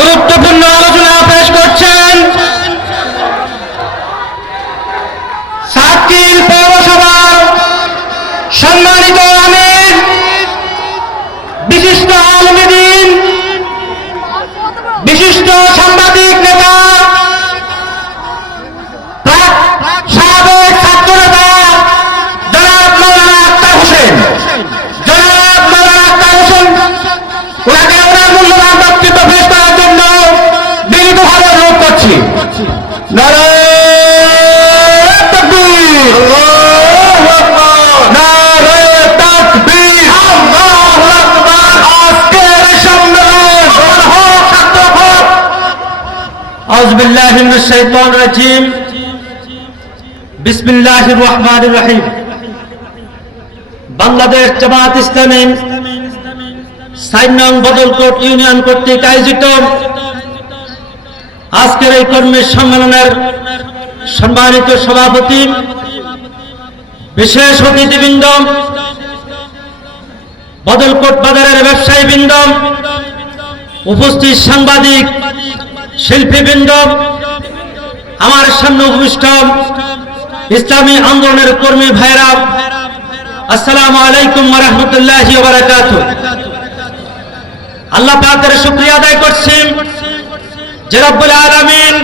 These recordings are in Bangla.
গুরুত্বপূর্ণ আলোচনা পেশ করছেন সাতক্ষীর পৌরসভার সম্মানিত আমির, বিশিষ্ট আলমদিন, বিশিষ্ট সাংবাদিক নেতা, সাবেক ছাত্র নেতা জনাব মৌলানা আক্তার হোসেন। জনাব মৌলানা আক্তার হোসেন ওনাকে ওনার মূল্যবান বক্তব্য পেশ করার জন্য বিনীতভাবে অনুরোধ করছি। أعوذ بالله من الشيطان الرجيم بسم الله الرحمن الرحيم বাংলাদেশ জামাত ইসলামী 4 নং বদলকোট ইউনিয়ন কর্তৃক আয়োজিত আজকের এই কর্মী সম্মেলনের সম্মানিত সভাপতি, বিশেষ অতিথিবৃন্দ, বদলকোট বাজারের ব্যবসায়ীবৃন্দ, উপস্থিত সাংবাদিক, শিল্পীবৃন্দ, আমার সামনে উপবিষ্ট ইসলামী আন্দোলনের কর্মী ভাইরা, আসসালামু আলাইকুম ওয়া রাহমাতুল্লাহি ওয়া বারাকাতুহু। আল্লাহ পাকের শুকরিয়া আদায় করছি যে রব্বুল আলামিন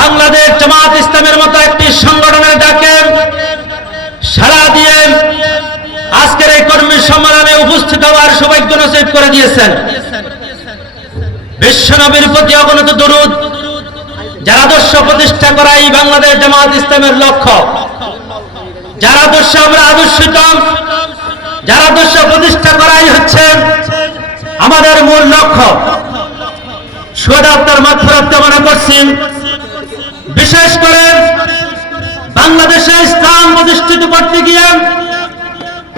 বাংলাদেশ জামাত ইসলামের মতো একটি সংগঠনের ডাকে সাড়া দিয়ে আজকের এই কর্মী সম্মেলনে উপস্থিত হওয়ার সৌভাগ্য নসিব করে দিয়েছেন। বিশ্বনবীর প্রতি অগণিত দরুদ, যার আদর্শ প্রতিষ্ঠা করাই বাংলাদেশ জামাত ইসলামের লক্ষ্য, যার আদর্শ আমরা আদর্শিত, যার আদর্শ প্রতিষ্ঠা করাই হচ্ছে আমাদের মূল লক্ষ্য। শুহাদা তার মাগফিরাত কামনা করছি। বিশেষ করে বাংলাদেশে ইসলাম প্রতিষ্ঠিত করতে গিয়ে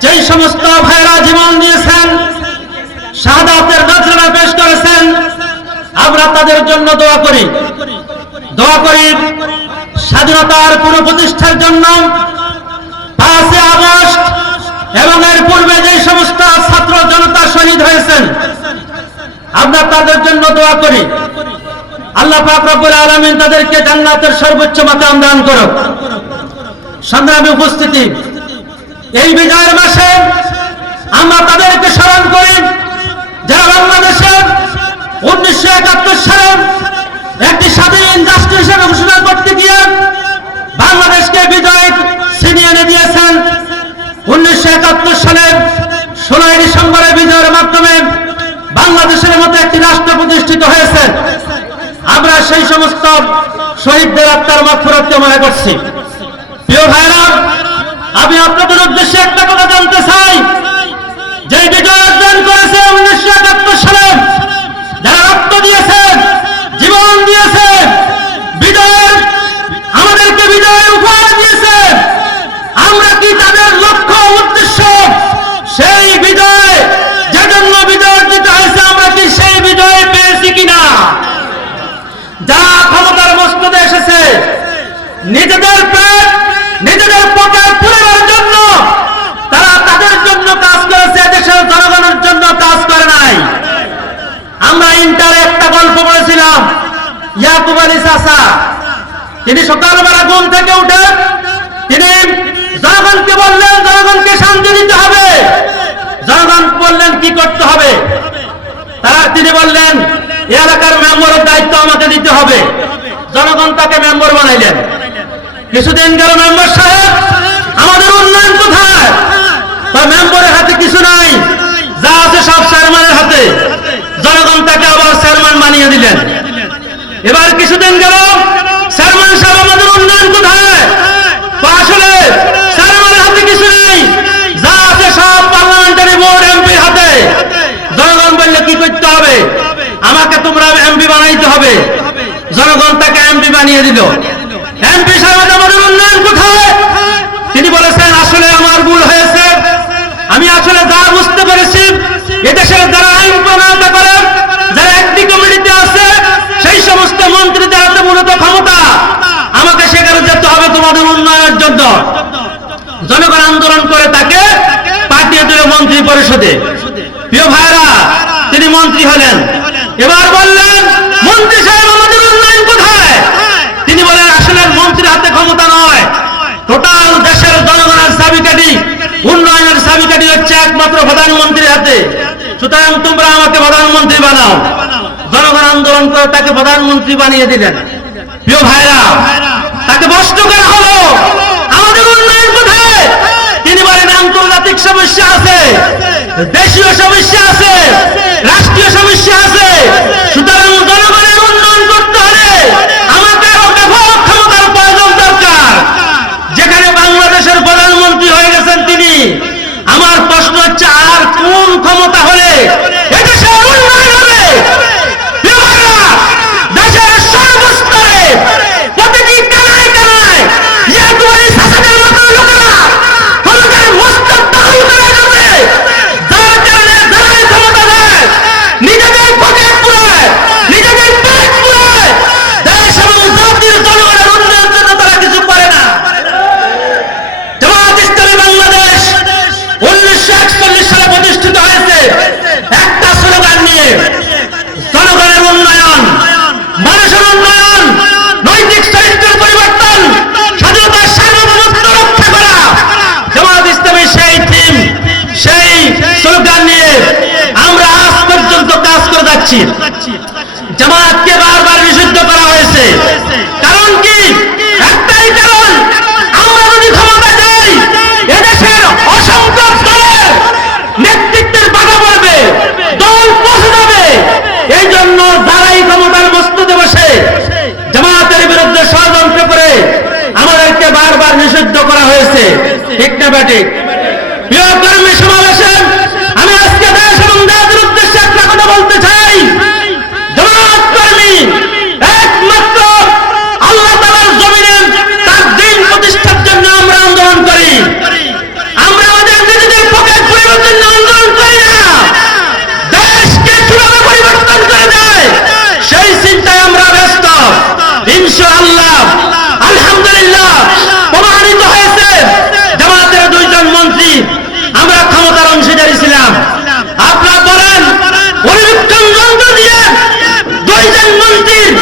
যেই সমস্ত ভাইরা জীবন দিয়েছেন, শাহাদাতের নজরানা পেশ করেছেন, আমরা তাদের জন্য দোয়া করি। স্বাধীনতার পুনঃপ্রতিষ্ঠার জন্য 5 আগস্ট এবং এর পূর্বে যে সমস্ত ছাত্র জনতা শহীদ হয়েছেন, আমরা তাদের জন্য দোয়া করি। আল্লাহ পাক রব্বুল আলামিন তাদেরকে জান্নাতের সর্বোচ্চ মাকাম দান করুক। সংগ্রামী উপস্থিতি, এই বিজয়ের মাসে আমরা তাদেরকে স্মরণ করি যারা বাংলাদেশে 1971 সালে একটি স্বাধীন রাষ্ট্র হিসেবে ঘোষণা করতে গিয়ে বাংলাদেশকে বিজয় ছিনিয়ে এনে দিয়েছেন। 1971 সালের 16 ডিসেম্বরে বিজয়ের মাধ্যমে বাংলাদেশের মতো একটি রাষ্ট্র প্রতিষ্ঠিত হয়েছে। আমরা সেই সমস্ত শহীদদের আত্মার মাগফিরাত কামনা করছি। প্রিয় ভাইরা, আমি আপনাদের উদ্দেশ্যে একটা কথা জানতে চাই, যে বিজয় অর্জন করেছে 1971 সালে যারা রক্ত দিয়েছেন, জীবন দিয়েছেন, বিজয়ের আমাদেরকে বিজয়ের উপহার দিয়েছেন, আমরা কি তাদের লক্ষ্য উদ্দেশ্য সেই বিজয়, যে জন্য বিজয় অর্জিত হয়েছে, আমরা কি সেই বিজয় পেয়েছি কিনা? যারা ক্ষমতার মস্তদে এসেছে নিজেদের পেট, নিজেদের পকেট পুরানোর জন্য, তারা তাদের জন্য কাজ করেছে, দেশের জনগণের জন্য কাজ করে নাই। আমরা ইন্টারে একটা গল্প বলেছিলাম, ইয়াকুব আলী চাচা, তিনি সকালবেলা ঘুম থেকে উঠে তিনি জনগণকে বললেন জনগণকে শান্তি দিতে হবে। জনগণ বললেন কি করতে হবে? তিনি বললেন এই এলাকার মেম্বারের দায়িত্ব আমাকে দিতে হবে। জনগণ তাকে মেম্বার বানাইলেন। কিছুদিন গেল, মেম্বার সাহেব আমাদের উন্নয়ন কোথায়? মেম্বারের হাতে কিছু নাই, যা আছে সব চেয়ারম্যানের হাতে। জনগণ তাকে আবার চেয়ারম্যান বানিয়ে দিলেন। এবার কিছুদিন গেল, চেয়ারম্যান সাহেব আমাদের উন্নয়ন কোথায়? আসলে চেয়ারম্যানের হাতে কিছু নেই, যা আছে সব পার্লামেন্টারি বোর্ড, এমপির হাতে। জনগণ বললে কি করতে হবে? আমাকে তোমরা এমপি বানাইতে হবে। জনগণ তাকে এমপি বানিয়ে দিল। এমপি সাহেব আমাদের উন্নয়ন কোথায়? তিনি বলেছেন আসলে আমার ভুল হয়েছে, আমি আসলে যা বুঝতে পেরেছি, এদেশের যারা আইন প্রণয়ন করে, যারা একটি কমিটিতে আছে, সেই সমস্ত মন্ত্রীদের হাতে মূলত ক্ষমতা। আমাকে সেখানে যেতে হবে তোমাদের উন্নয়নের জন্য। জনগণ আন্দোলন করে তাকে পাঠিয়ে দিল মন্ত্রী পরিষদে। প্রিয় ভাইরা, তিনি মন্ত্রী হলেন। এবার বললেন টোটাল দেশের জনগণের চাবিকাঠি, উন্নয়নের চাবিকাঠি হচ্ছে একমাত্র প্রধানমন্ত্রীর হাতে। সুতরাং তোমরা আমাকে প্রধানমন্ত্রী বানাও। জনগণ আন্দোলন করে তাকে প্রধানমন্ত্রী বানিয়ে দিলেন। প্রিয় ভাইরা, তাকে ভ্রষ্ট করা হলো। আমাদের উন্নয়ন কোথায়? তিনি বলেন আন্তর্জাতিক সমস্যা আছে, দেশীয় সমস্যা আছে, রাষ্ট্রীয় সমস্যা আছে। সুতরাং জনগণের উন্নয়ন করতে হলে আমাদের ব্যাপক ক্ষমতার প্রয়োজন দরকার। যেখানে বাংলাদেশের প্রধানমন্ত্রী হয়ে গেছেন তিনি, আমার প্রশ্ন হচ্ছে আর কোন ক্ষমতা হলে এদেশের উন্নয়ন হবে? দেশের সর্বস্তরে প্রতিটি কানায় কানায় ইয়াদুয়ারি শাসনের মতো লোকেরা ক্ষমতার মস্তক দখল করে গেছে। যার কারণে যারাই ক্ষমতা দেয় নিজেদের পকেট পুরায়, নিজেদের পেট পুরায়, দেশ এবং জাতির জনগণের উন্নয়নের জন্য তারা কিছু করে না। জামাত ইসলামী বাংলাদেশ 1941 সালে প্রতিষ্ঠিত হয়েছে একটা স্লোগান নিয়ে, জনগণের উন্নয়ন, মানুষের উন্নয়ন, নৈতিক চরিত্রের পরিবর্তন, স্বাধীনতার সার্বভৌমত্ব রক্ষা করা। জামাত ইসলামী সেই থিম, সেই স্লোগান নিয়ে আমরা আজ পর্যন্ত কাজ করে যাচ্ছি। জামাতকে বারবার নিষিদ্ধ করা হয়েছে। কারণ কি? একটাই কারণ, আমরা যদি ক্ষমতা যাই এদেশের অসংখ্য দলের নেতৃত্বের বাধা পড়বে, দল পচে যাবে। এই জন্য যারাই ক্ষমতার মস্তদে বসে জামাতের বিরুদ্ধে ষড়যন্ত্র করে আমাদেরকে বারবার নিষিদ্ধ করা হয়েছে। ঠিক না ব্যাটিক? প্রিয় কর্মী সমাবেশে আমি আজকে দেশ এবং জাতির উদ্দেশ্যে একটা কথা বলতে চাই। জামাত কর্মী একমাত্র আল্লাহ তাআলার জমিনে তার দ্বীন প্রতিষ্ঠার জন্য আমরা আন্দোলন করি। আমরা আমাদের নিজেদের পকেট পরিবর্তন আন্দোলন করি না। দেশকে কিভাবে পরিবর্তন করে দেয় সেই চিন্তায় আমরা ব্যস্ত। ইনশাআল্লাহ, আলহামদুলিল্লাহ, প্রমাণিত হয়েছে জামাতের 2 জন মন্ত্রী আমরা ক্ষমতার অংশীদারি ছিলাম। আপনারা বলেন পরিবর্তন যন্ত্র দিয়ে 2 জন মন্ত্রীর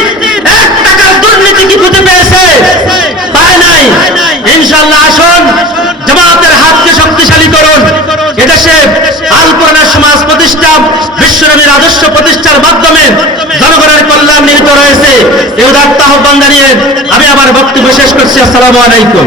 1 টাকার দুর্নীতি কি খুঁজে পেয়েছে? পায় নাই। ইনশাআল্লাহ আসুন জামাতের হাতকে শক্তিশালী করুন। এদেশে আল কোরআনের সমাজ প্রতিষ্ঠা, বিশ্বনবীর আদর্শ প্রতিষ্ঠার মাধ্যমে জনগণের কল্যাণ নিহিত রয়েছে। এই উদাত্ত আহ্বান জানিয়ে আমি আমার বক্তব্য শেষ করছি। আসসালামু আলাইকুম।